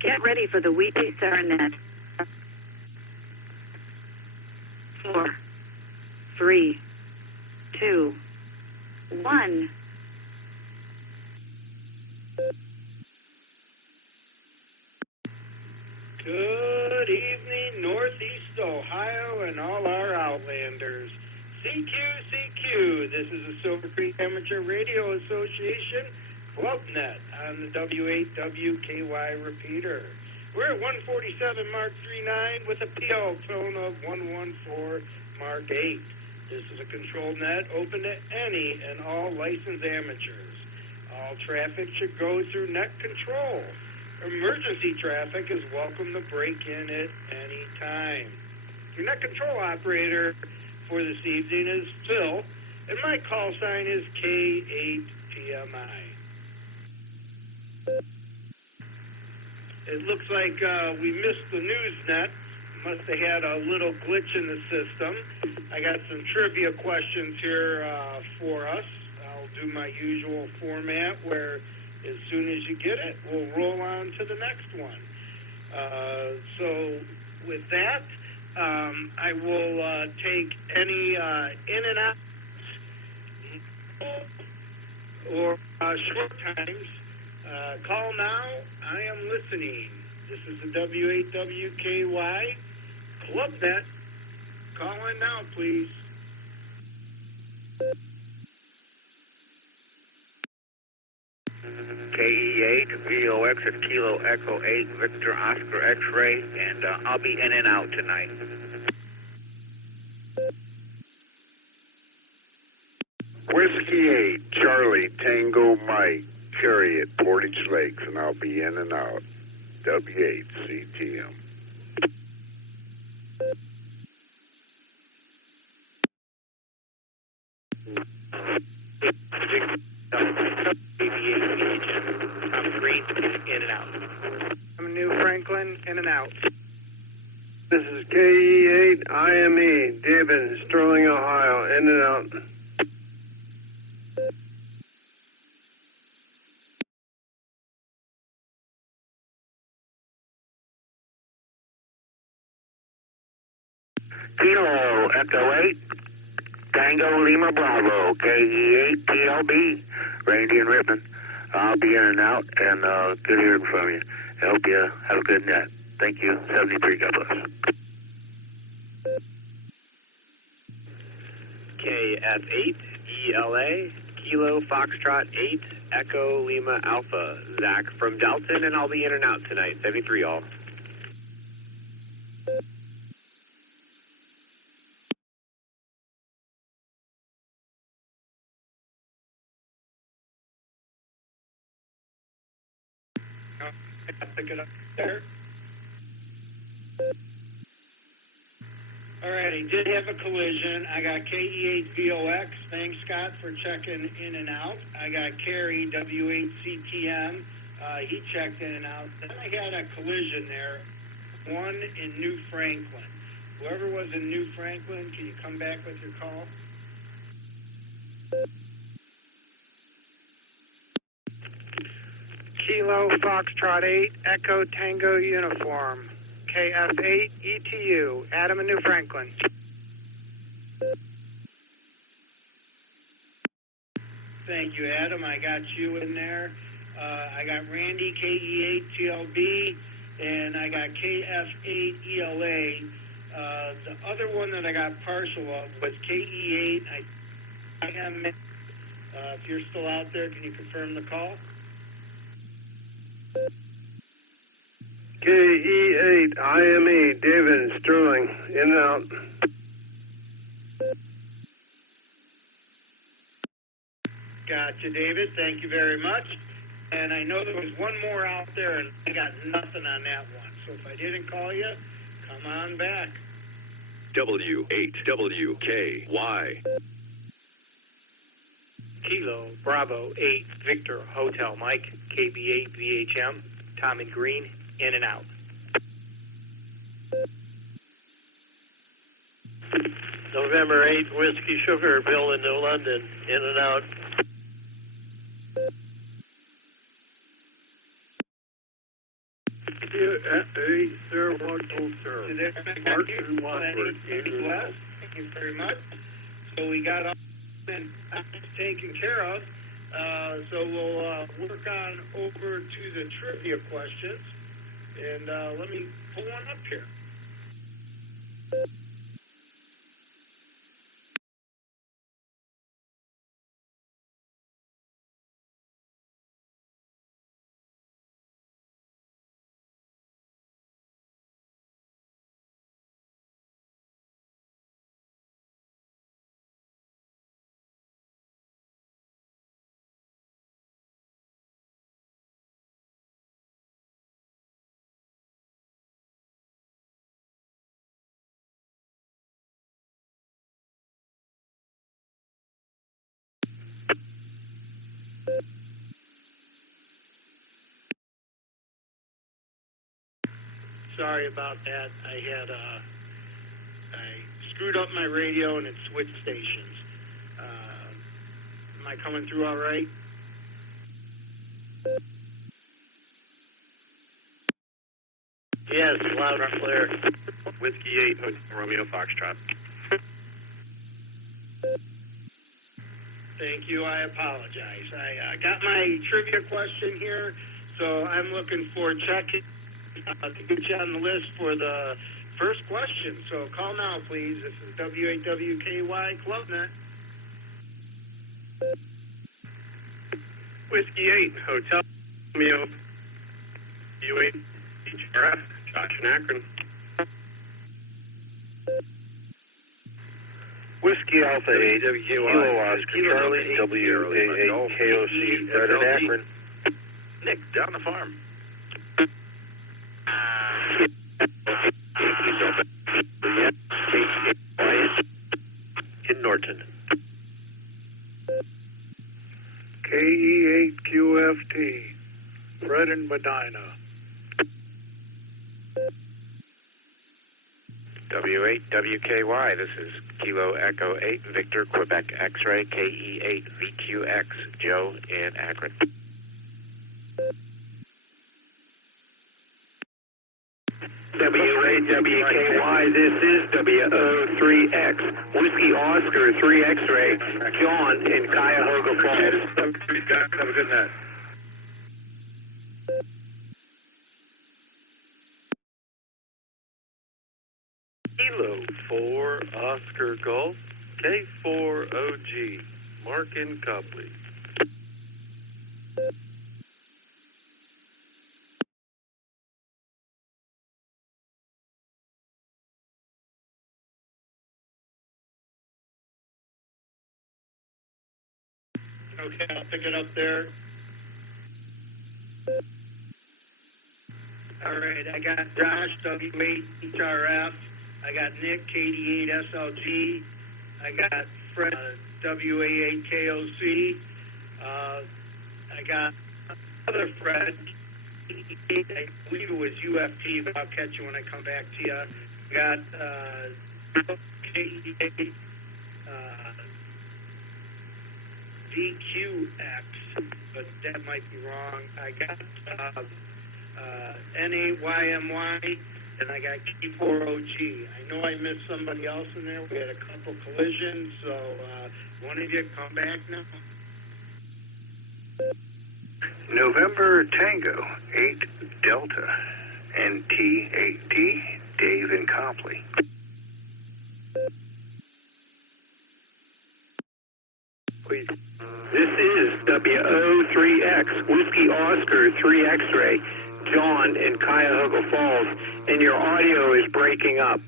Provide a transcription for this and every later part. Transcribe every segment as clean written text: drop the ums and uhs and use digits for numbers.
Get ready for the weekly serenade. 4, 3, 2, 1. Good evening, Northeast Ohio and all our Outlanders. CQ, this is the Silvercreek Amateur Radio Association ClubNet on the W8WKY repeater. We're at 147 Mark 39 with a PL tone of 114 Mark 8. This is a control net open to any and all licensed amateurs. All traffic should go through net control. Emergency traffic is welcome to break in at any time. Your net control operator for this evening is Phil, and my call sign is K8PMI. It looks like we missed the Newsnet. Must have had a little glitch in the system. I got some trivia questions here for us. I'll do my usual format where as soon as you get it, we'll roll on to the next one. So with that, I will take any in and out or short times. Call now. I am listening. This is the W8WKY ClubNet. Call in now, please. KE8, VOX at Kilo Echo 8, Victor Oscar X-Ray, and I'll be in and out tonight. Whiskey 8, Charlie, Tango Mike, Chariot, Portage Lakes, and I'll be in and out. W8, CTM. I'm Green, in and out. I'm New Franklin, in and out. This is KE8 IME, David, Sterling, Ohio, in and out. Kilo Echo 8, Tango Lima Bravo, KE8 TLB, Randy and Rippon. I'll be in and out, and good hearing from you. I hope you have a good net. Thank you. 73, God bless. KF8 ELA, Kilo Foxtrot 8, Echo Lima Alpha. Zach from Dalton, and I'll be in and out tonight. 73 all. Pick it up there. All right, I did have a collision. I got KE8VOX. Thanks, Scott, for checking in and out. I got Kerry, W8CTM. He checked in and out. Then I had a collision there, one in New Franklin. Whoever was in New Franklin, can you come back with your call? Kilo Foxtrot 8, Echo Tango Uniform, KF8 ETU, Adam in New Franklin. Thank you, Adam. I got you in there. I got Randy, KE8 TLB, and I got KF8 ELA. The other one that I got partial of was KE8. I am. If you're still out there, can you confirm the call? KE8 IME, David, Sterling, in and out. Gotcha, David. Thank you very much. And I know there was one more out there, and I got nothing on that one. So if I didn't call you, come on back. W8WKY. Kilo Bravo 8 Victor Hotel Mike, KB8 VHM, Tom and Green, in and out. November 8 Whiskey Sugar, Bill in New London, in and out. Sir, wonderful, sir. Martin Watford. Thank you very much. So we got all and taken care of. So we'll work on over to the trivia questions. And let me pull one up here. Sorry about that. I screwed up my radio and it switched stations. Am I coming through all right? Yes, loud and clear. Whiskey 8, Hotel Romeo Foxtrot. Thank you. I apologize. I got my trivia question here, so I'm looking for checking to get you on the list for the first question. So call now, please. This is WAWKY ClubNet. Whiskey 8, Hotel Romeo U8 HRF, Josh and Akron. Whiskey Alpha 8, Kilo Oscar Charlie, WA8 KOC, Fred and Akron. Nick, down the farm. In Norton. KE8QFT, Fred and Medina. W8WKY, this is Kilo Echo 8, Victor, Quebec X-Ray, KE8 VQX, Joe in Akron. W8WKY, this is WO3X, Whiskey Oscar 3 X-Ray, John in Cuyahoga Falls. Have a good night. Kilo 4 Oscar Golf, K4OG, Mark in Copley. Okay, I'll pick it up there. All right, I got Josh, W8 HRF. I got Nick, KD8 SLG. I got Fred, WA8 KOC. I got other Fred, I believe it was UFT, but I'll catch you when I come back to you. I got KD8 DQX, but that might be wrong. I got N8YMY, and I got K4OG. I know I missed somebody else in there. We had a couple collisions, so one of you come back now. November Tango 8 Delta, NT8D, Dave in Copley. Please. This is WO3X, Whiskey Oscar 3 X-Ray, John in Cuyahoga Falls, and your audio is breaking up.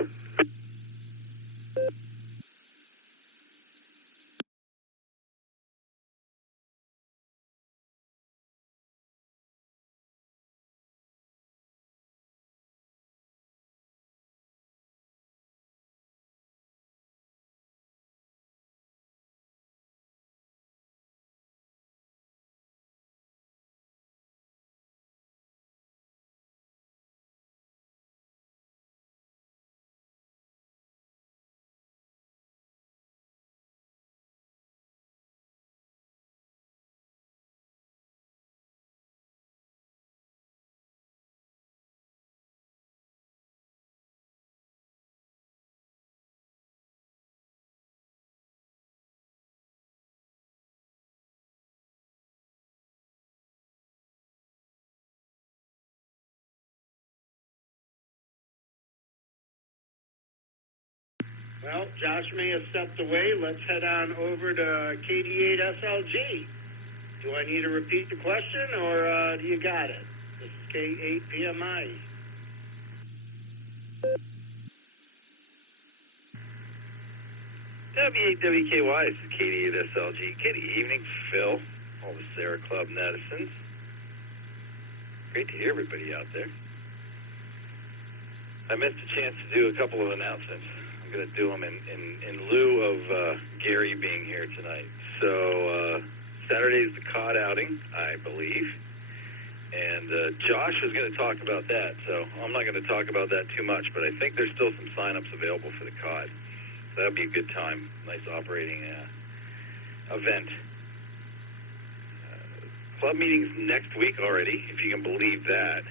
Well, Josh may have stepped away. Let's head on over to KD8SLG. Do I need to repeat the question, or do you got it? This is K8PMI. W8WKY, this is KD8SLG. Good evening, Phil. All the Sarah Club netizens. Great to hear everybody out there. I missed a chance to do a couple of announcements. I'm going to do them in lieu of Gary being here tonight. So Saturday's the COD outing, I believe. And Josh is going to talk about that. So I'm not going to talk about that too much, but I think there's still some sign-ups available for the COD. So that'll be a good time. Nice operating event. Club meetings next week already, if you can believe that.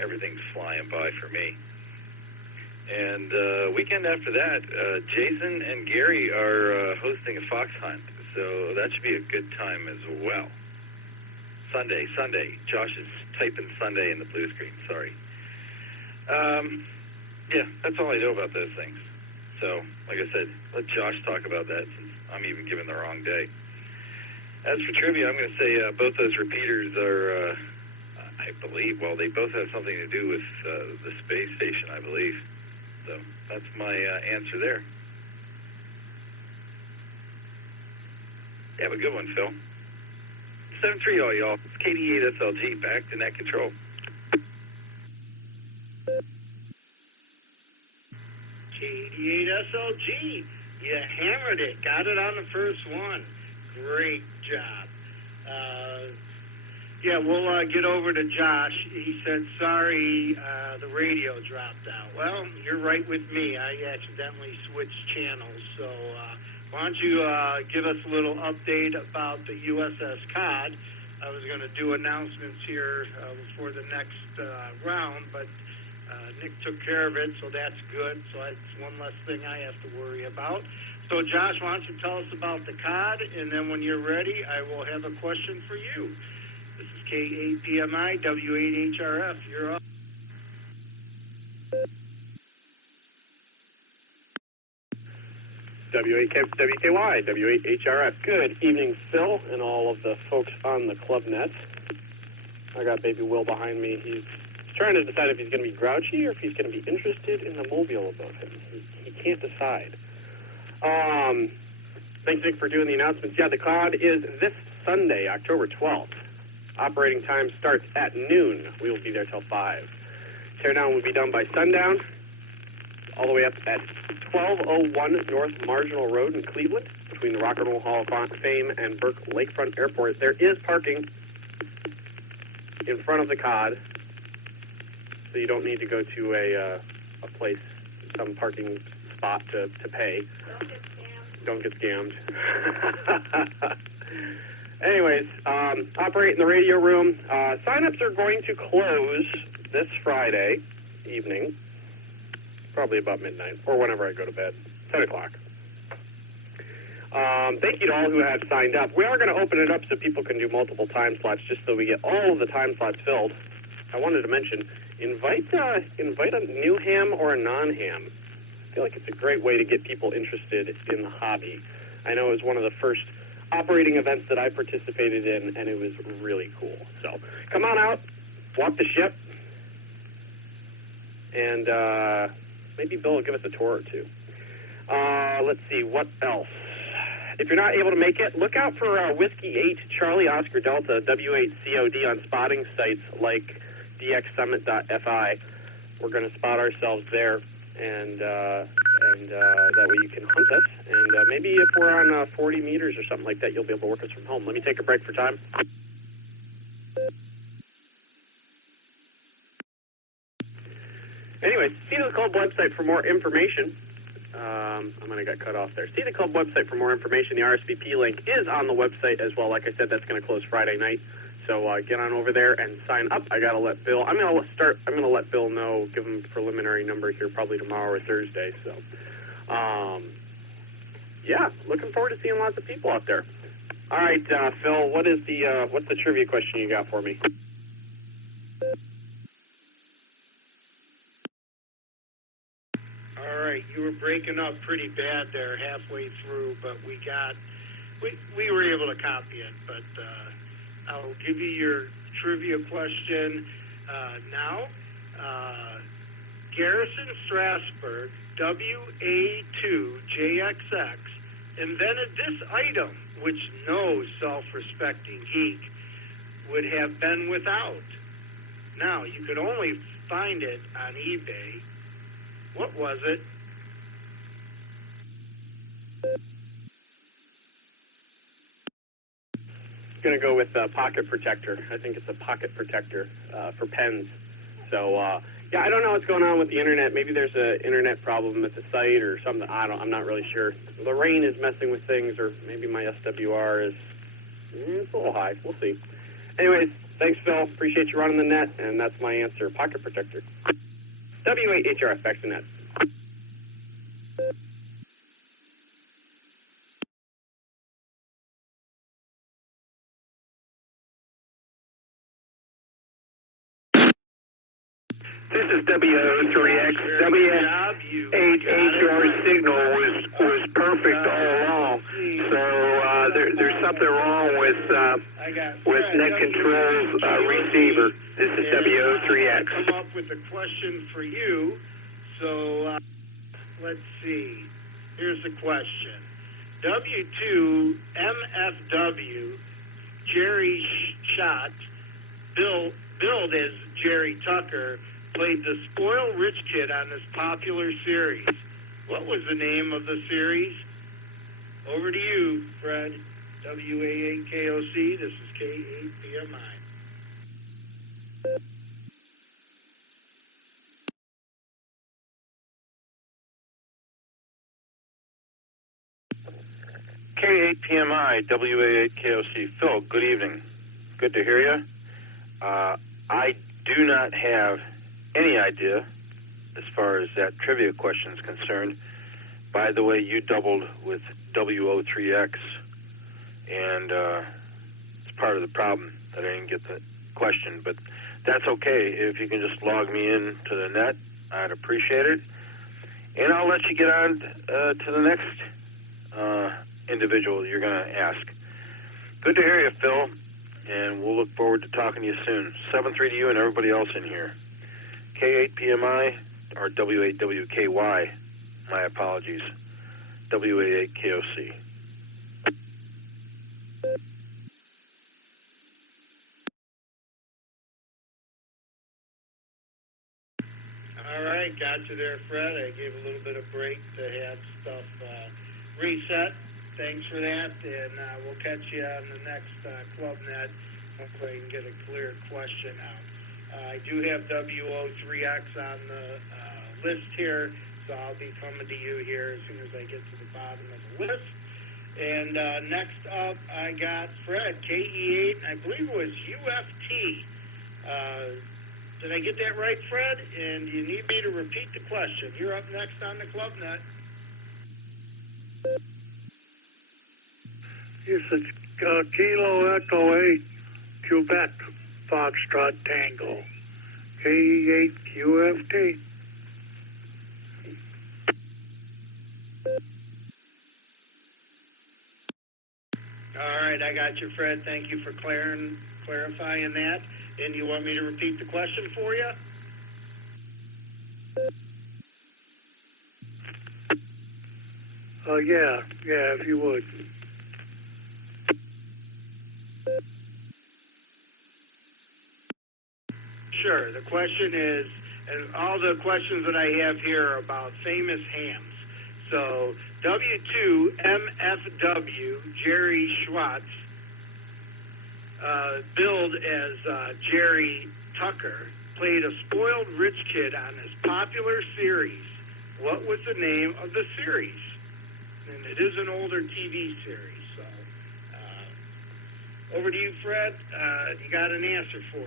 Everything's flying by for me. And weekend after that, Jason and Gary are hosting a fox hunt, so that should be a good time as well. Sunday. Josh is typing Sunday in the blue screen, sorry. Yeah, that's all I know about those things. So, like I said, let Josh talk about that since I'm even given the wrong day. As for trivia, I'm going to say both those repeaters are, I believe, well, they both have something to do with the space station, I believe. So that's my answer there. Have a good one, Phil. 7-3 all y'all. It's KD8SLG back to net control. KD8SLG, you hammered it. Got it on the first one. Great job. Yeah, we'll get over to Josh. He said, sorry, the radio dropped out. Well, you're right with me. I accidentally switched channels. So why don't you give us a little update about the USS COD? I was going to do announcements here for the next round, but Nick took care of it, so that's good. So that's one less thing I have to worry about. So, Josh, why don't you tell us about the COD, and then when you're ready, I will have a question for you. This is K8PMI, W8HRF. You're up. W8WKY, W8HRF. Good evening, Phil, and all of the folks on the club nets. I got baby Will behind me. He's trying to decide if he's going to be grouchy or if he's going to be interested in the mobile above him. He can't decide. Thanks, Nick, for doing the announcements. Yeah, the COD is this Sunday, October 12th. Operating time starts at noon. We will be there till 5. Teardown will be done by sundown, all the way up at 1201 North Marginal Road in Cleveland, between the Rock and Roll Hall of Fame and Burke Lakefront Airport. There is parking in front of the COD, so you don't need to go to a place, some parking spot to pay. Don't get scammed. Anyways, operate in the radio room. Sign-ups are going to close this Friday evening, probably about midnight, or whenever I go to bed, 10 o'clock. Thank you to all who have signed up. We are going to open it up so people can do multiple time slots, just so we get all of the time slots filled. I wanted to mention, invite a new ham or a non-ham. I feel like it's a great way to get people interested in the hobby. I know it was one of the first operating events that I participated in, and it was really cool. So come on out, walk the ship, and maybe Bill will give us a tour or two. Let's see, what else? If you're not able to make it, look out for Whiskey 8 Charlie Oscar Delta W8COD on spotting sites like dxsummit.fi. We're going to spot ourselves there, and that way you can hunt us. And maybe if we're on 40 meters or something like that, you'll be able to work us from home. Let me take a break for time. Anyways, see the club website for more information. I'm going to get cut off there. See the club website for more information. The RSVP link is on the website as well. Like I said, that's going to close Friday night. So get on over there and sign up. I got to let Bill. I'm going to let Bill know. Give him a preliminary number here, probably tomorrow or Thursday. So, yeah, looking forward to seeing lots of people out there. All right, Phil. What's the trivia question you got for me? All All right, you were breaking up pretty bad there halfway through, but we were able to copy it. But I'll give you your trivia question now. Garrison Strasburg, WA2JXX, invented this item, which no self-respecting geek would have been without. Now, you could only find it on eBay. What was it? I'm going to go with pocket protector. I think it's a pocket protector for pens. So, yeah, I don't know what's going on with the internet. Maybe there's an internet problem at the site or something. I'm not really sure. The rain is messing with things, or maybe my SWR is it's a little high. We'll see. Anyways, thanks, Phil. Appreciate you running the net, and that's my answer. Pocket protector. W8HRFX the net. This is WO3X. W8HR signal was perfect all along. So there's something wrong with Net Control's receiver. This is WO3X. I'll come up with a question for you. So let's see. Here's the question. W2MFW, Jerry Schott, billed as Jerry Tucker, played the spoiled rich kid on this popular series. What was the name of the series? Over to you, Fred. WA8KOC. This is K8PMI. K8PMI, WA8KOC. Phil, good evening. Good to hear you. I do not have any idea as far as that trivia question is concerned. By the way, you doubled with WO3X, and it's part of the problem that I didn't get the question, but that's okay. If you can just log me in to the net, I'd appreciate it. And I'll let you get on to the next individual you're going to ask. Good to hear you, Phil, and we'll look forward to talking to you soon. 7-3 to you and everybody else in here. K8PMI, or W8WKY, my apologies. WA8KOC. All right, got you there, Fred. I gave a little bit of break to have stuff reset. Thanks for that, and we'll catch you on the next Club Net. Hopefully I can get a clear question out. I do have WO3X on the list here, so I'll be coming to you here as soon as I get to the bottom of the list. And next up, I got Fred, KE8, I believe it was UFT. Did I get that right, Fred? And you need me to repeat the question. You're up next on the Club Net. Yes, it's Kilo Echo 8, Quebec, Foxtrot Tango, KE8 QFT. All right, I got you, Fred. Thank you for clarifying that. And you want me to repeat the question for you? Yeah, if you would. Sure. The question is, and all the questions that I have here are about famous hams. So W2MFW, Jerry Schwartz, billed as Jerry Tucker, played a spoiled rich kid on his popular series. What was the name of the series? And it is an older TV series. So over to you, Fred. You got an answer for me.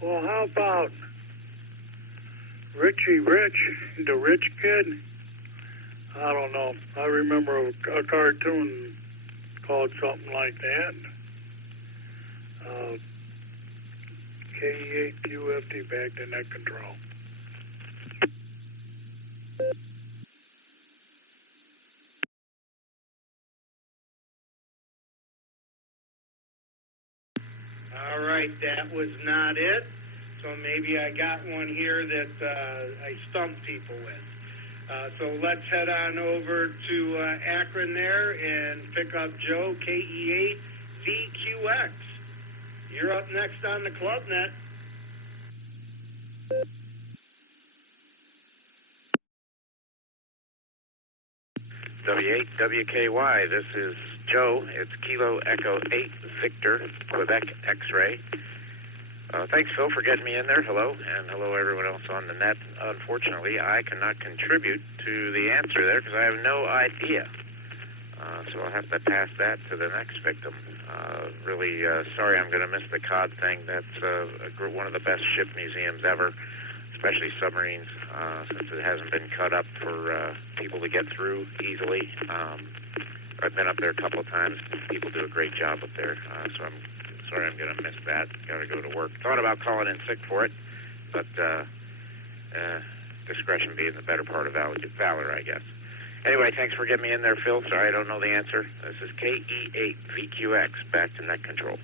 Well, how about Richie Rich, the rich kid? I don't know. I remember a cartoon called something like that. KE8 QFT back to net control. All right, that was not it. So maybe I got one here that I stumped people with. So let's head on over to Akron there and pick up Joe, KE8 VQX. You're up next on the ClubNet. W8 WKY, this is Joe. It's Kilo Echo 8 Victor, Quebec X-Ray. Thanks, Phil, for getting me in there. Hello, and hello everyone else on the net. Unfortunately, I cannot contribute to the answer there because I have no idea. So I'll have to pass that to the next victim. Really sorry I'm going to miss the COD thing. That's one of the best ship museums ever, especially submarines, since it hasn't been cut up for people to get through easily. I've been up there a couple of times. People do a great job up there, so I'm sorry I'm going to miss that. Got to go to work. Thought about calling in sick for it, but discretion being the better part of valor, I guess. Anyway, thanks for getting me in there, Phil. Sorry I don't know the answer. This is KE8 VQX, back to net control.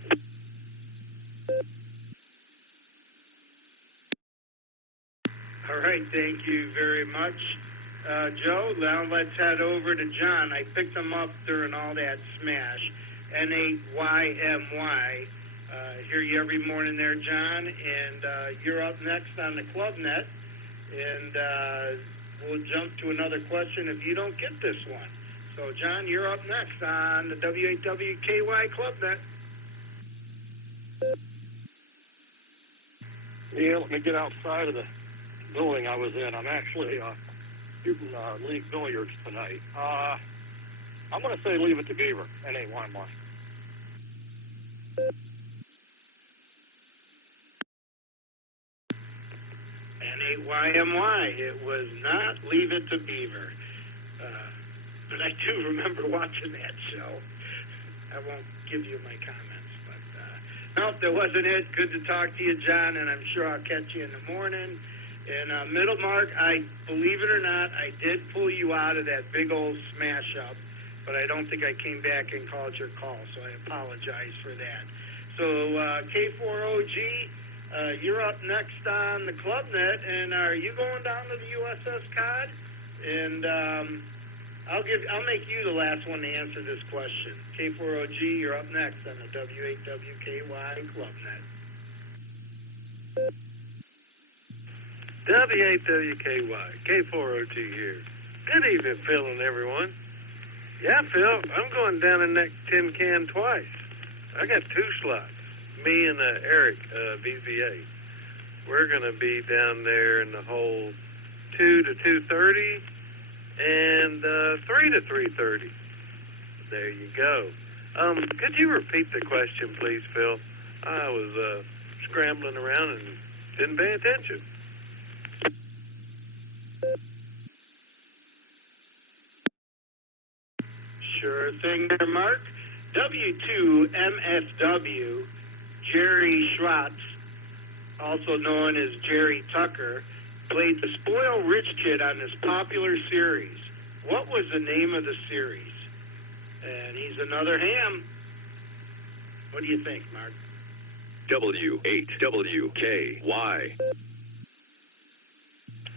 All right, thank you very much, Joe. Now let's head over to John. I picked him up during all that smash. N8YMY. Hear you every morning there, John. And you're up next on the ClubNet. And we'll jump to another question if you don't get this one. So, John, you're up next on the W8WKY ClubNet. Yeah, let me get outside of the building I was in. I'm actually shooting league billiards tonight. I'm going to say leave it to Beaver, N8YMY. N8YMY. It was not Leave It to Beaver. But I do remember watching that show. I won't give you my comments. But no, that wasn't it. Good to talk to you, John, and I'm sure I'll catch you in the morning. And Middle Mark, I believe it or not, I did pull you out of that big old smash up, but I don't think I came back and called your call, so I apologize for that. So K4OG, you're up next on the ClubNet, and are you going down to the USS Cod? And I'll make you the last one to answer this question. K4OG, you're up next on the W8WKY ClubNet. W8WKY, K4OG here. Good evening, Phil and everyone. Yeah, Phil, I'm going down in that tin can twice. I got 2 slots. Me and Eric, VVA. We're going to be down there in the hole 2 to 2:30 and 3 to 3:30. There you go. Could you repeat the question, please, Phil? I was scrambling around and didn't pay attention. Sure thing there, Mark. W2MSW, Jerry Schwartz, also known as Jerry Tucker, played the spoiled rich kid on this popular series. What was the name of the series? And he's another ham. What do you think, Mark? W8WKY.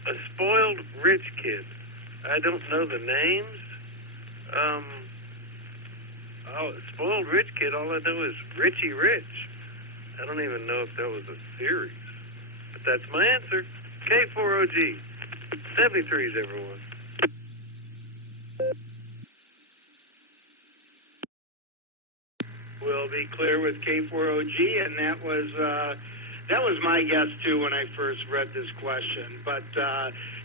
A spoiled rich kid. I don't know the names. Spoiled rich kid, all I know is Richie Rich. I don't even know if that was a series. But that's my answer. K4OG. 73s, everyone. We'll be clear with K4OG, and that was my guess, too, when I first read this question. But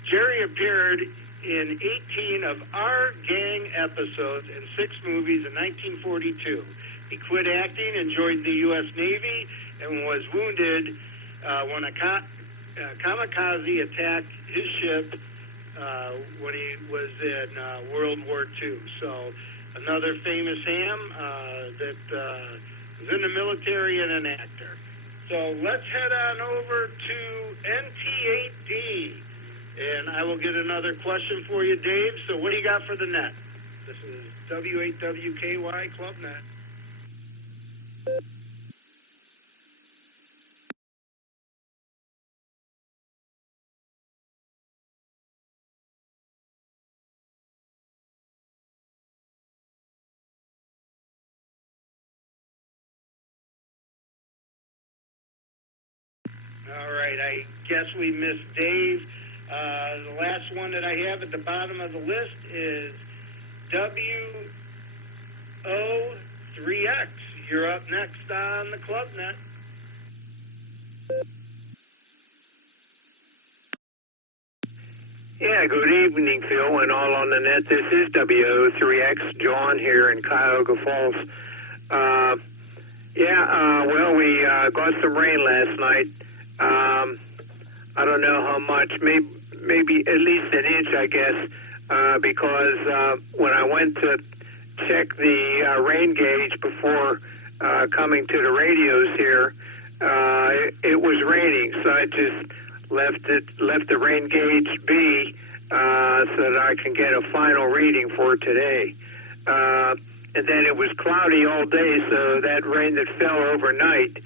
Jerry appeared in 18 of Our Gang episodes and 6 movies in 1942. He quit acting and joined the U.S. Navy and was wounded when a kamikaze attacked his ship when he was in World War II. So another famous ham that was in the military and an actor. So let's head on over to NT8D, and I will get another question for you, Dave. So what do you got for the net? This is W8WKY Club Net. All right, I guess we missed Dave. The last one that I have at the bottom of the list is WO3X. You're up next on the Club Net. Yeah, good evening, Phil, and all on the net. This is WO3X, John here in Cuyahoga Falls. Well, we got some rain last night. I don't know how much, maybe at least an inch, I guess, because when I went to check the rain gauge before coming to the radios here, it was raining, so I just left the rain gauge be so that I can get a final reading for today. And then it was cloudy all day, so that rain that fell overnight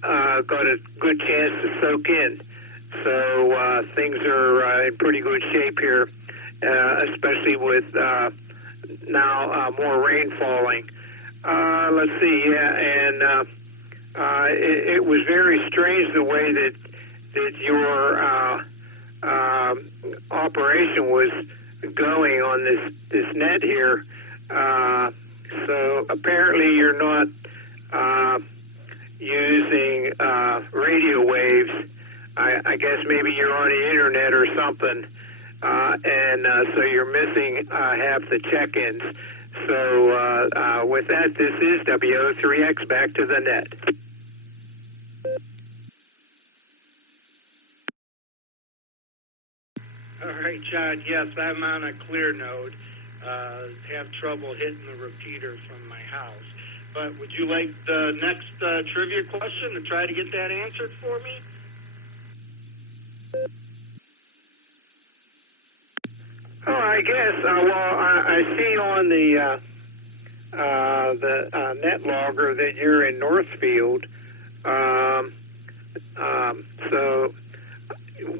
got a good chance to soak in. So things are in pretty good shape here, especially with now more rain falling. Let's see, and it was very strange the way that your operation was going on this net here. So apparently you're not using radio waves. I guess maybe you're on the internet or something, and so you're missing half the check-ins. So with that, this is WO3X, back to the net. All right, John, yes, I'm on a clear node. Have trouble hitting the repeater from my house. But would you like the next trivia question to try to get that answered for me? Oh, I guess. I see on the net logger that you're in Northfield. So,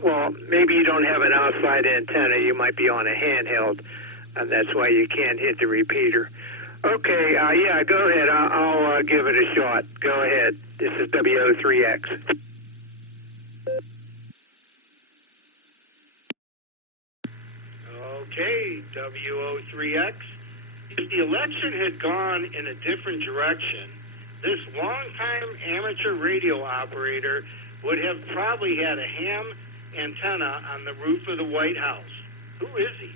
well, maybe you don't have an outside antenna. You might be on a handheld, and that's why you can't hit the repeater. Okay, yeah, go ahead. I'll give it a shot. Go ahead. This is WO3X. Okay, WO3X. If the election had gone in a different direction, this longtime amateur radio operator would have probably had a ham antenna on the roof of the White House. Who is he?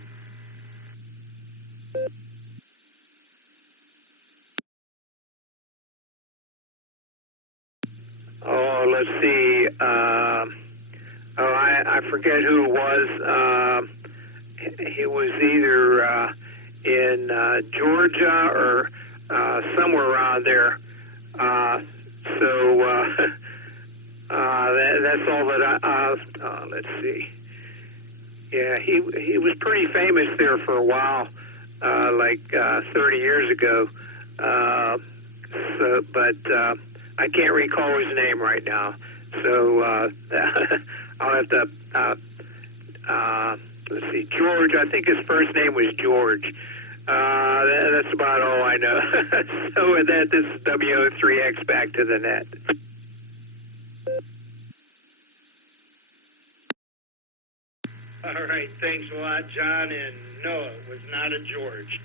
Oh, let's see. I forget who it was. It was either in Georgia or somewhere around there. That's all that let's see. Yeah, he was pretty famous there for a while, like 30 years ago. But I can't recall his name right now. So I'll have to, let's see, George. I think his first name was George. That's about all I know. So with that, this is WO3X, back to the net. All right, thanks a lot, John. And no, it was not a George.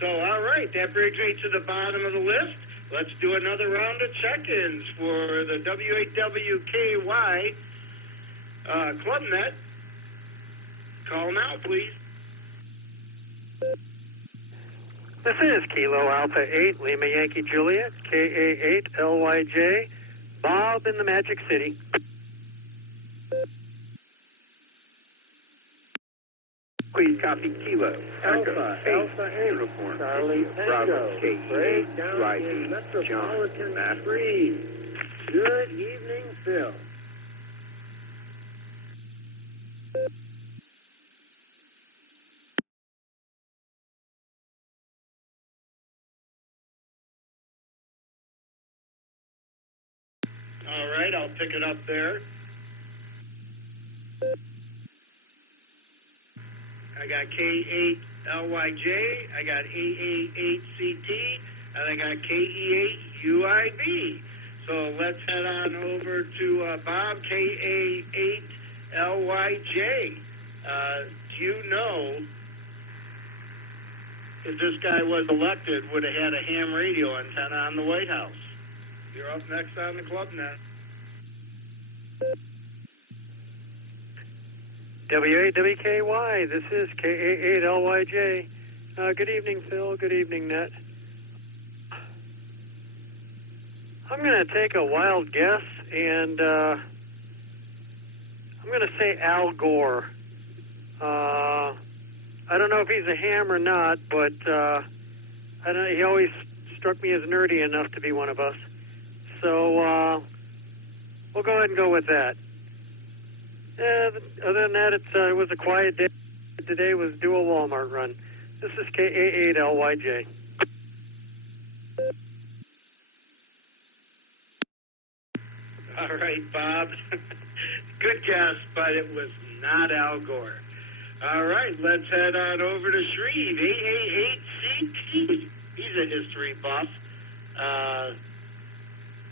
So, all right, that brings me to the bottom of the list. Let's do another round of check-ins for the W8WKY Club Net. Call now, please. This is Kilo Alpha 8, Lima Yankee Juliet, KA8 LYJ, Bob in the Magic City. Please copy Kilo. Alpha Uniform. Charlie Tango. Bravo, K8, Rising, John, Matt. Good evening, Phil. All right, I'll pick it up there. I got K8LYJ, I got AA8CT, and I got KE8UIB. So let's head on over to Bob, KA8LYJ. Do you know if this guy was elected, would have had a ham radio antenna on the White House? You're up next on the Club Net. W8WKY, this is KA8LYJ. Good evening, Phil. Good evening, Net. I'm going to take a wild guess, and I'm going to say Al Gore. I don't know if he's a ham or not, but I don't know, he always struck me as nerdy enough to be one of us. So we'll go ahead and go with that. Other than that, it was a quiet day. Today was do a Walmart run. This is KA8LYJ. All right, Bob. Good guess, but it was not Al Gore. All right, let's head on over to Shreve, AA8CT. He's a history buff.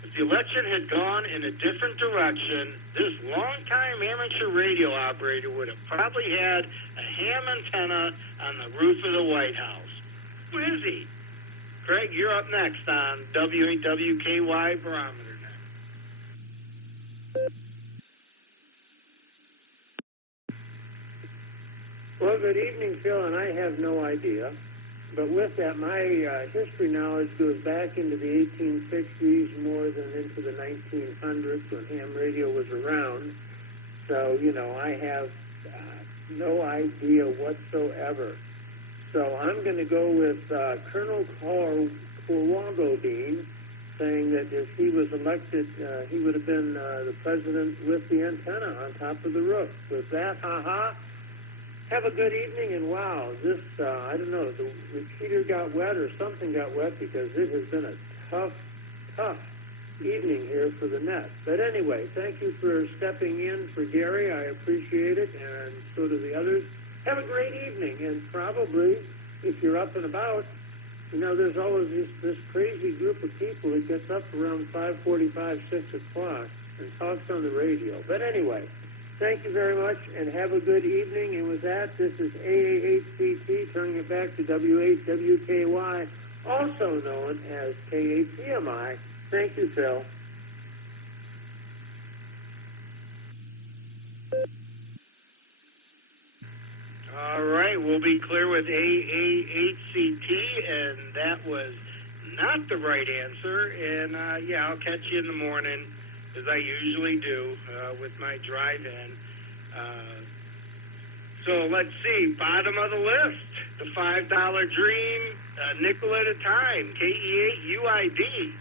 If the election had gone in a different direction, this longtime amateur radio operator would have probably had a ham antenna on the roof of the White House. Who is he? Craig, you're up next on W8WKY Barometer Net. Well, good evening, Phil, and I have no idea. But with that, my history knowledge goes back into the 1860s more than into the 1900s when ham radio was around. So, I have no idea whatsoever. So I'm going to go with Colonel Corwagodine, saying that if he was elected, he would have been the president with the antenna on top of the roof. With that, have a good evening, and wow, this, I don't know, the repeater got wet or something got wet because it has been a tough evening here for the net. But anyway, thank you for stepping in for Gary. I appreciate it, and so do the others. Have a great evening, and probably, if you're up and about, there's always this crazy group of people that gets up around 5:45, 6 o'clock and talks on the radio. But anyway, thank you very much, and have a good evening. And with that, this is AA8CT, turning it back to W8WKY, also known as K8PMI. Thank you, Phil. All right, we'll be clear with AA8CT, and that was not the right answer. And, I'll catch you in the morning, as I usually do, with my drive-in. So let's see, bottom of the list, the $5 dream, nickel at a time, KE8UID.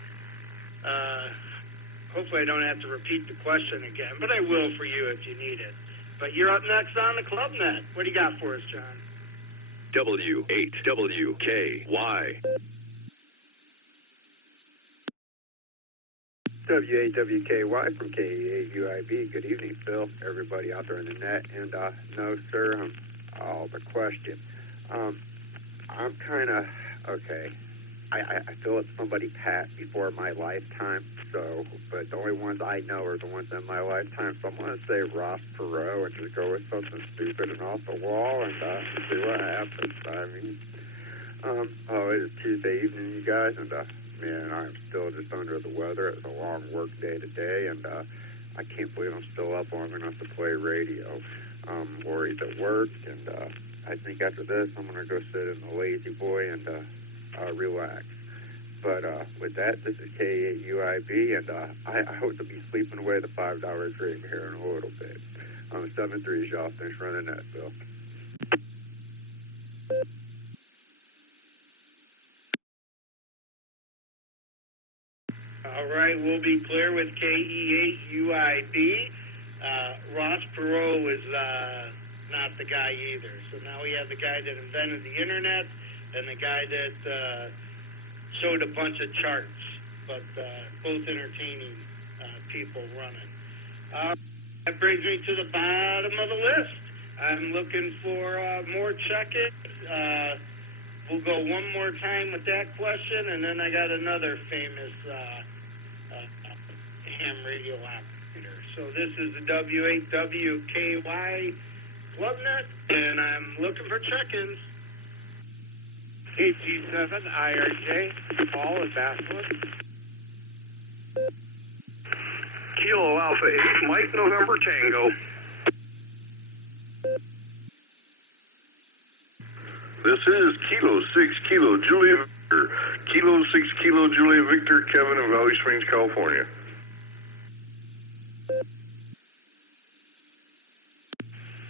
Hopefully I don't have to repeat the question again, but I will for you if you need it. But you're up next on the Club Net. What do you got for us, John? W8WKY. W8WKY from KE8UIB. Good evening, Phil, everybody out there in the net. And no, sir, the question. I'm kind of, okay. I feel it's somebody passed before my lifetime, but the only ones I know are the ones in my lifetime. So I'm going to say Ross Perot and just go with something stupid and off the wall and see what happens. I mean, it is Tuesday evening, you guys, and man, I'm still just under the weather. It's a long work day today, and I can't believe I'm still up long enough to play radio. I'm worried at work, and I think after this, I'm going to go sit in the lazy boy and relax. But with that, this is K8UIB, and I hope to be sleeping away the $5 dream here in a little bit. 7-3, y'all. Thanks for running that, Phil. All right, we'll be clear with KE8UIB. Ross Perot was not the guy either. So now we have the guy that invented the internet and the guy that showed a bunch of charts, but both entertaining people running. That brings me to the bottom of the list. I'm looking for more check-ins. We'll go one more time with that question, and then I got another famous ham radio operator. So this is the W8WKY Clubnet, and I'm looking for check-ins. KG7 IRJ, Paul at Basswood. Kilo Alpha 8, Mike November Tango. This is Kilo 6 Kilo Julia Victor. Kilo 6 Kilo Julia Victor, Kevin in Valley Springs, California.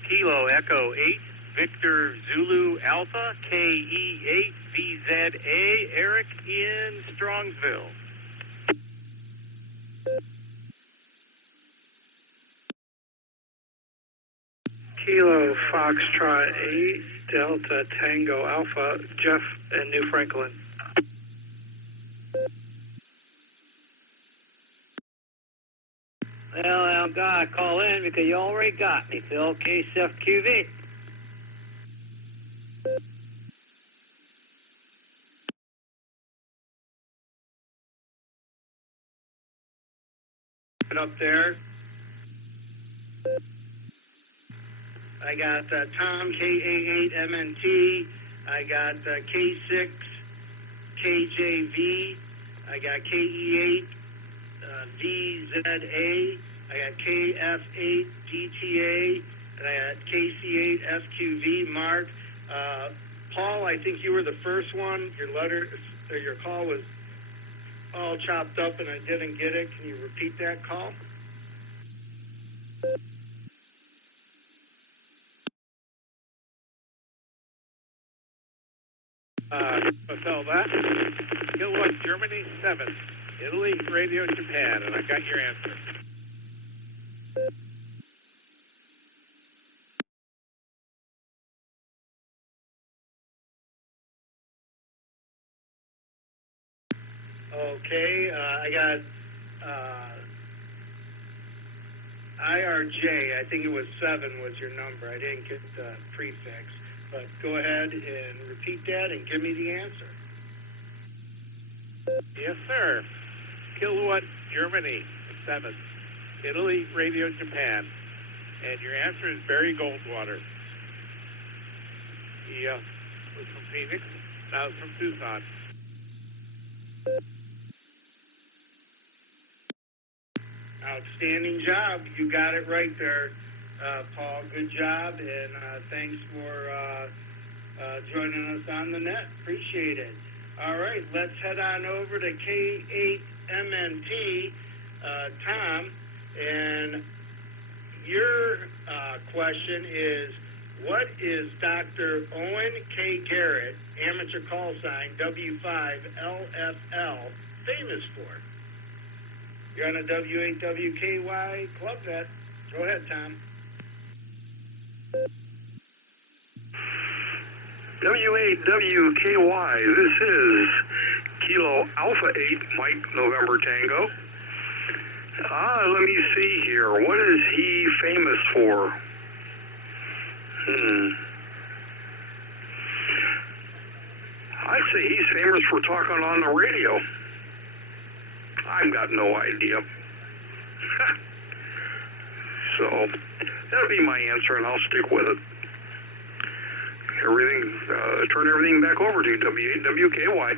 Kilo Echo 8, Victor Zulu Alpha, KE8 VZA, Eric in Strongsville. Kilo Foxtrot 8, Delta Tango Alpha, Jeff in New Franklin. Well, I'm going to call in because you already got me, Phil. KSFQV. Up there. I got Tom KA8MNT. I got K6 KJV. I got KE8 VZA. I got KF8 GTA. And I got KC8 FQV. Mark. Paul, I think you were the first one. Your letter, or your call was all chopped up and I didn't get it. Can you repeat that call? Tell that. Kilowatt Germany 7, Italy Radio Japan, and I got your answer. Okay, I got IRJ. I think it was 7 was your number. I didn't get the prefix. But go ahead and repeat that and give me the answer. Yes, sir. Kilowatt Germany 7, Italy Radio Japan, and your answer is Barry Goldwater. He was from Phoenix, now he's from Tucson. Outstanding job. You got it right there, Paul. Good job, and thanks for joining us on the net. Appreciate it. All right, let's head on over to K8MNT, Tom, and your question is, what is Dr. Owen K. Garrett, amateur call sign W5LFL, famous for? You're on a W8WKY Club Vet. Go ahead, Tom. W8WKY, this is Kilo Alpha 8, Mike November Tango. Let me see here. What is he famous for? I'd say he's famous for talking on the radio. I've got no idea. So that'll be my answer, and I'll stick with it. Turn everything back over to W8WKY.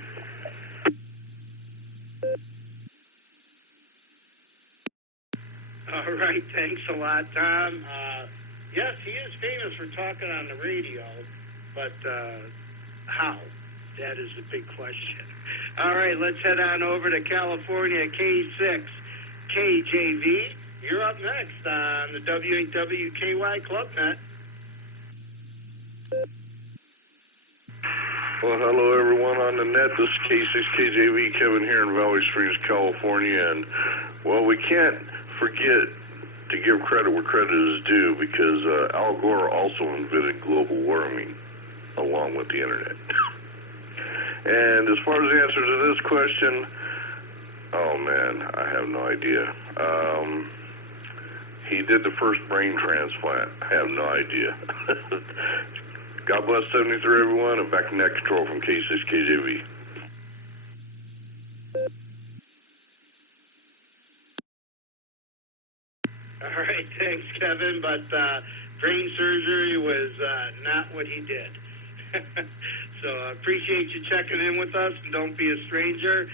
All right, thanks a lot, Tom. Yes, he is famous for talking on the radio, but how? That is the big question. All right, let's head on over to California, K6 KJV. You're up next on the W8WKY Club Net. Well, hello everyone on the net. This is K6KJV Kevin here in Valley Springs, California, and well, we can't forget to give credit where credit is due because Al Gore also invented global warming along with the internet. And as far as the answer to this question, oh man, I have no idea. He did the first brain transplant. I have no idea. God bless 73, everyone, and back to net control from K6KJV. All right, thanks, Kevin, but brain surgery was not what he did. So I appreciate you checking in with us, and don't be a stranger.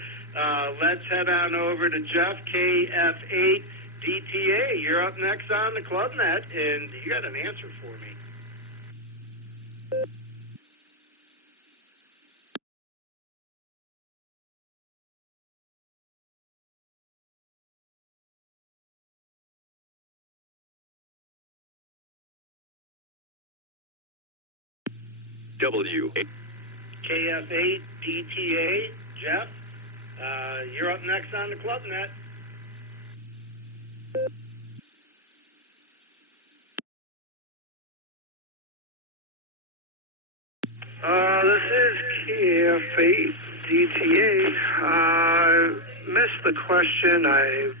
Let's head on over to Jeff, KF8 DTA. You're up next on the Club Net, and you got an answer for me. W. KF8 DTA, Jeff, you're up next on the Club Net. This is KF8 DTA. Missed the question. I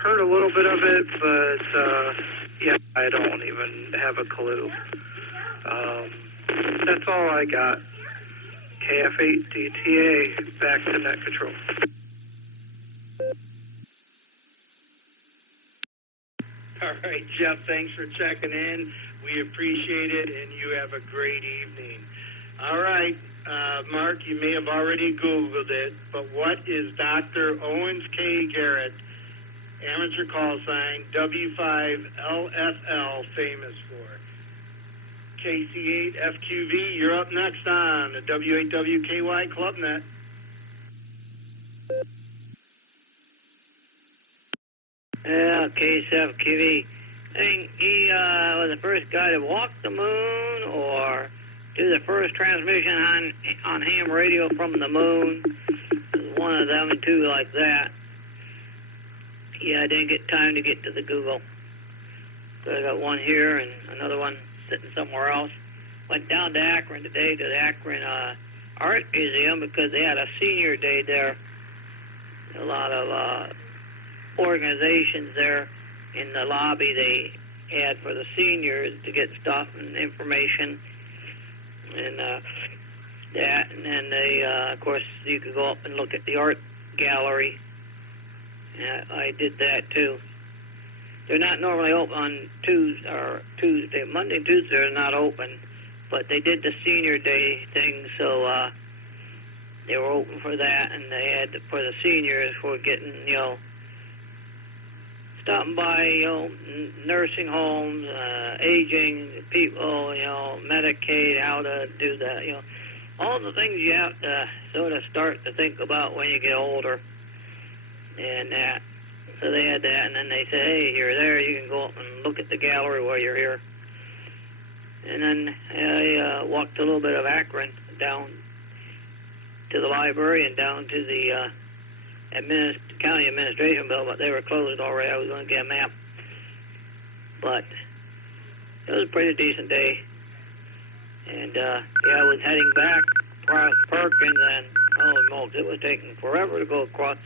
heard a little bit of it, but yeah, I don't even have a clue. That's all I got. KF8 DTA, back to net control. All right, Jeff, thanks for checking in. We appreciate it, and you have a great evening. All right, Mark, you may have already Googled it, but what is Dr. Owens K. Garrett, amateur call sign W5LFL, famous for? KC8FQV, you're up next on the W8WKY Club Net. Yeah, KC8FQV. I think he was the first guy to walk the moon or do the first transmission on ham radio from the moon. It was one of them and two like that. Yeah, I didn't get time to get to the Google. So I got one here and another one sitting somewhere else. Went down to Akron today to the Akron Art Museum because they had a senior day there. A lot of organizations there in the lobby they had for the seniors to get stuff and information and that. And then they, of course, you could go up and look at the art gallery. I did that too. They're not normally open on Tuesday. Monday and Tuesday are not open, but they did the senior day thing, so they were open for that, and they had for the seniors for getting, stopping by, nursing homes, aging people, Medicaid, how to do that, all the things you have to sort of start to think about when you get older, and that. So they had that, and then they said, hey, you're there, you can go up and look at the gallery while you're here. And then I walked a little bit of Akron down to the library and down to the county administration building, but they were closed already. I was going to get a map. But it was a pretty decent day. And, I was heading back across Perkins, and, holy smokes, it was taking forever to go across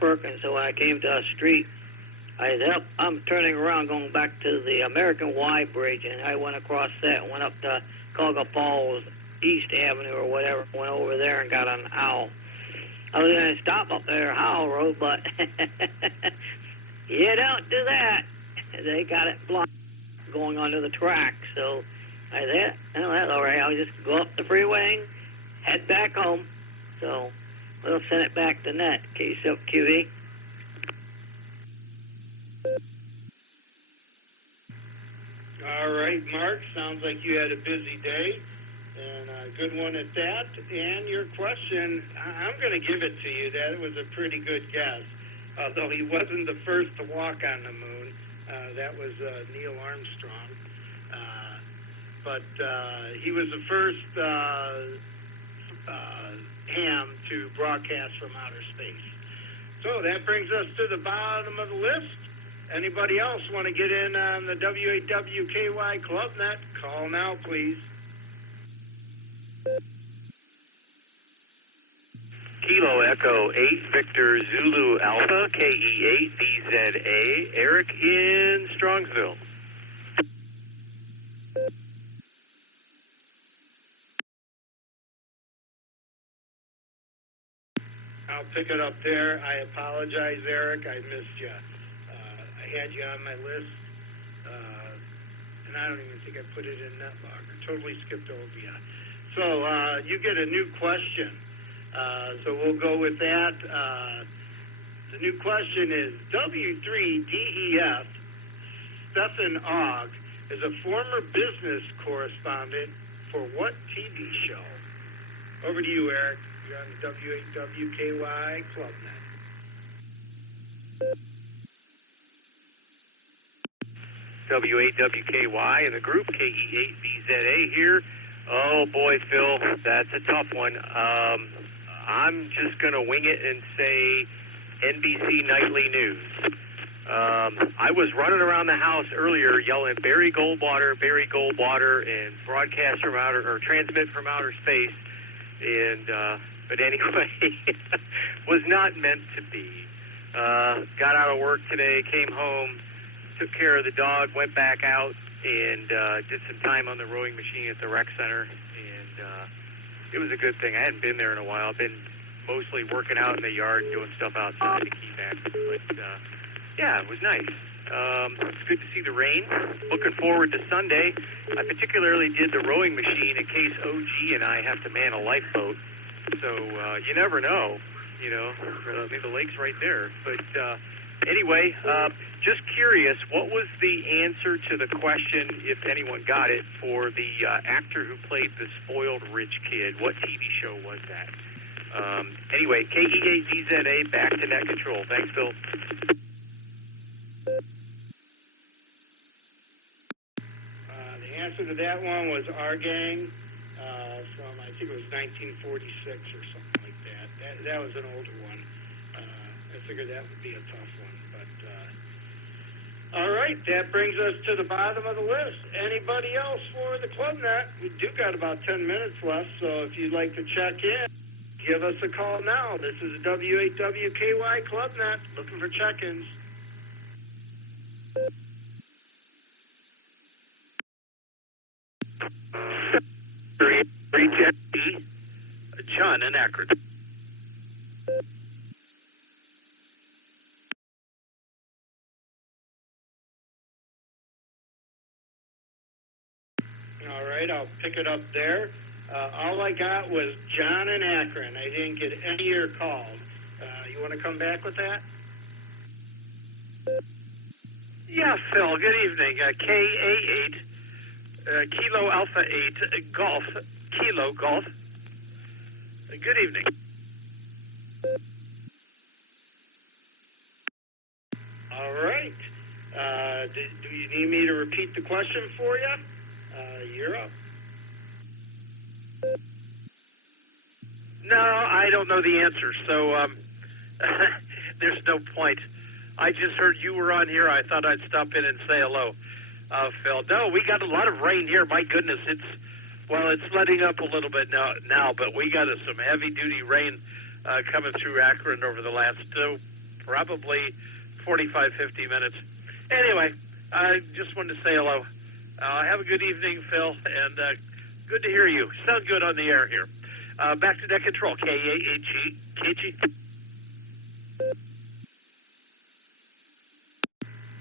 Perkins. So when I came to a street, I said, I'm turning around going back to the American Y Bridge, and I went across that and went up to Cuyahoga Falls East Avenue or whatever, went over there and got on Howell. I was going to stop up there, Howell Road, but you don't do that. They got it blocked going onto the track. So I said, oh, that's all right. I'll just go up the freeway and head back home. So we'll send it back to net, KC8QV. All right, Mark, sounds like you had a busy day, and a good one at that. And your question, I'm going to give it to you. That was a pretty good guess, although he wasn't the first to walk on the moon. That was Neil Armstrong. But he was the first ham to broadcast from outer space. So that brings us to the bottom of the list. Anybody else want to get in on the W8WKY ClubNet? Call now, please. Kilo Echo 8 Victor Zulu Alpha KE8 BZA Eric in Strongsville. I'll pick it up there. I apologize, Eric. I missed you. I had you on my list, and I don't even think I put it in NetLogger. Totally skipped over you. So you get a new question. So we'll go with that. The new question is, W3DEF Stephen Ogg is a former business correspondent for what TV show? Over to you, Eric. You're on the W8WKY ClubNet. W8WKY and the group KE8BZA here. Oh boy, Phil, that's a tough one. I'm just going to wing it and say NBC Nightly News. I was running around the house earlier yelling Barry Goldwater, and broadcast from outer, or transmit from outer space. And, but anyway, was not meant to be. Got out of work today, came home, took care of the dog, went back out, and did some time on the rowing machine at the rec center. And it was a good thing. I hadn't been there in a while. I've been mostly working out in the yard, doing stuff outside to keep active. But yeah, it was nice. It's good to see the rain. Looking forward to Sunday. I particularly did the rowing machine in case OG and I have to man a lifeboat. So you never know, you know. I mean, the lake's right there. But anyway, just curious, what was the answer to the question, if anyone got it, for the actor who played the spoiled rich kid? What TV show was that? Anyway, KE8BZA, back to net control. Thanks, Phil. The answer to that one was Our Gang from, I think it was 1946 or something like that. That was an older one. I figured that would be a tough one. But all right, that brings us to the bottom of the list. Anybody else for the ClubNet? We do got about 10 minutes left, so if you'd like to check in, give us a call now. This is the W8WKY ClubNet, looking for check-ins. Reject John in Akron. All right, I'll pick it up there. All I got was John in Akron. I didn't get any of your calls. You want to come back with that? Yeah, Phil, good evening. KA8, Kilo Alpha 8, Golf, Kilo Golf. Good evening. All right. Do you need me to repeat the question for you? You're up. No, I don't know the answer, so there's no point. I just heard you were on here. I thought I'd stop in and say hello, Phil. No, we got a lot of rain here. My goodness, it's letting up a little bit now, but we got some heavy-duty rain coming through Akron over the last probably 45, 50 minutes. Anyway, I just wanted to say hello. Have a good evening, Phil, and good to hear you. Sound good on the air here. Back to net control, KA8G, KG.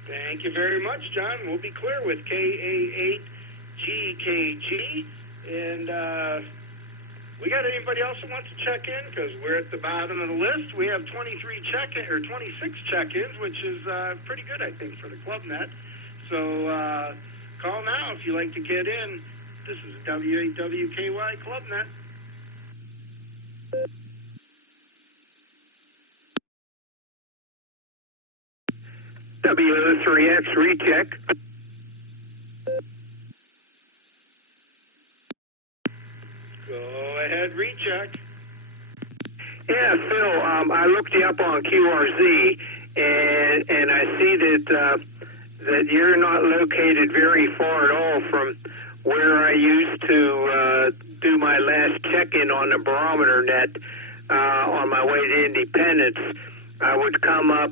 Thank you very much, John. We'll be clear with KA8GKG. And we got anybody else who wants to check in? Because we're at the bottom of the list. We have 26 check-ins, which is pretty good, I think, for the ClubNet. So call now if you'd like to get in. This is W8WKY ClubNet. W3X recheck. Go ahead, recheck. check. Yeah, Phil, I looked you up on QRZ, and I see that you're not located very far at all from where I used to do my last check-in on the barometer net on my way to Independence. I would come up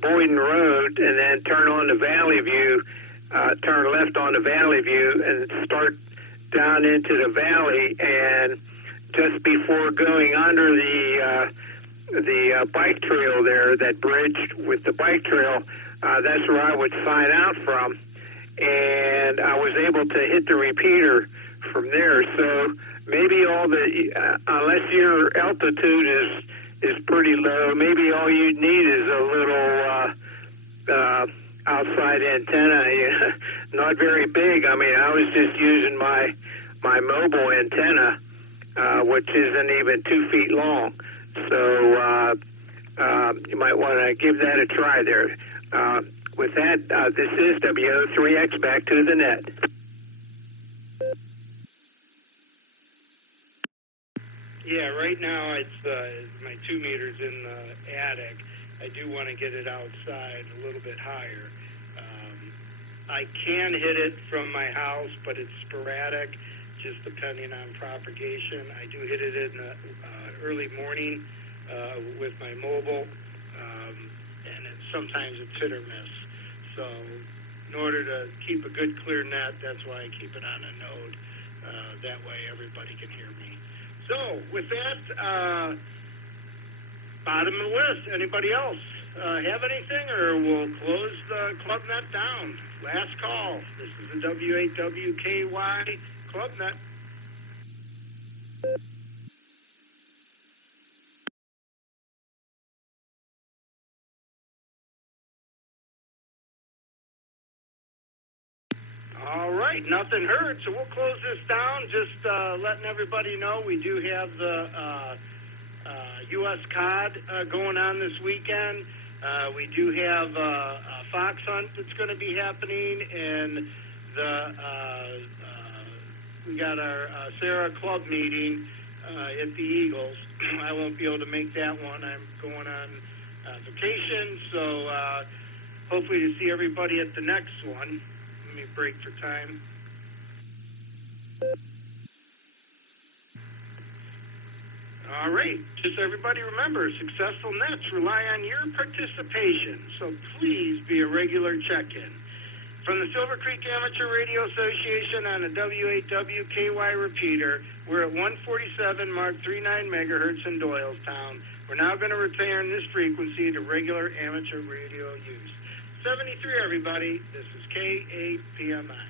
Boyden Road and then turn on the Valley View, turn left on the Valley View, and start down into the valley. And just before going under the bike trail there, that bridge with the bike trail, that's where I would sign out from. And I was able to hit the repeater from there. So maybe unless your altitude is pretty low, maybe all you need is a little outside antenna. Not very big. I mean, I was just using my mobile antenna, which isn't even 2 feet long. So you might want to give that a try there. With that, this is WO3X back to the net. Yeah, right now it's my 2 meters in the attic. I do want to get it outside a little bit higher. I can hit it from my house, but it's sporadic, just depending on propagation. I do hit it in the early morning with my mobile, and sometimes it's hit or miss. So in order to keep a good clear net, that's why I keep it on a node. That way everybody can hear me. So with that, bottom of the list, anybody else have anything, or we'll close the club net down? Last call. This is the W8WKY club net. All right, nothing heard, so we'll close this down. Just letting everybody know we do have the U.S. COD going on this weekend. We do have a fox hunt that's going to be happening, and we got our Sarah Club meeting at the Eagles. I won't be able to make that one. I'm going on vacation, so hopefully to see everybody at the next one. Let me break for time. All right. Just everybody remember, successful nets rely on your participation, so please be a regular check-in. From the Silvercreek Amateur Radio Association on the W8WKY repeater, we're at 147 Mark 39 megahertz in Doylestown. We're now going to return this frequency to regular amateur radio use. 73, everybody. This is K8PMI.